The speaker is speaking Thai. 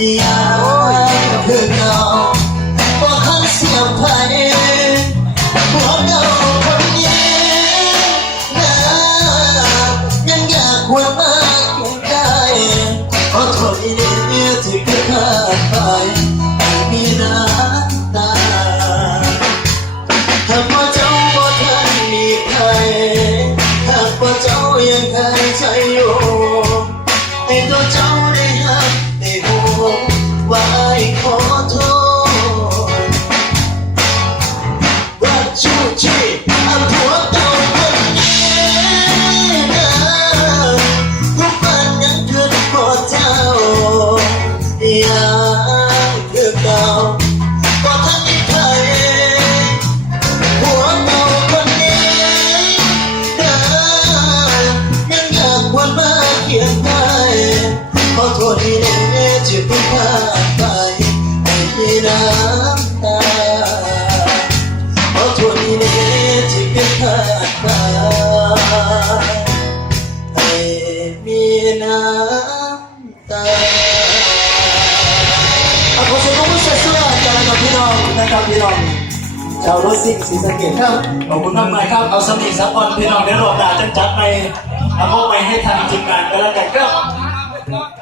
อย่าคือเก่าบ่ทันเสียไผหัวเก่าคนนี้นะยังอยากหวนมาเคียงกายขอโทษอีนี้ที่เคยพลาดไปไม่มีน้ำตาหากว่าเจ้าบ่ทันมีใครหากว่าเจ้ายังเคยใจอยู่ให้ตัวเจ้าได้หักได้หูว่าอ้ายขอโทษว่าชูชีเอาผัวเก่าคนนี้นะทุกวันยังคืนขอเจ้าอย่าคือเก่าบ่ทันมีใครหัวเก่าคนนี้นะยังอยากวนมาเคียงข้างขอโทษที่แน่ที่เพิ่งพลาดไปไม่มีน้ำตาขอโทษที่แน่ที่เพิ่งพลาดไปไม่มีน้ำตาขอเสียงปรบมือสวยๆกันนะครับพี่น้องชาวรถซิ่งศรีสะเกษครับขอบคุณมากมายครับเอาสมิงสักวันพี่น้องได้รอบด่าจัดไปเอาพวกไปให้ทันทีมงานกันแล้วกันครับ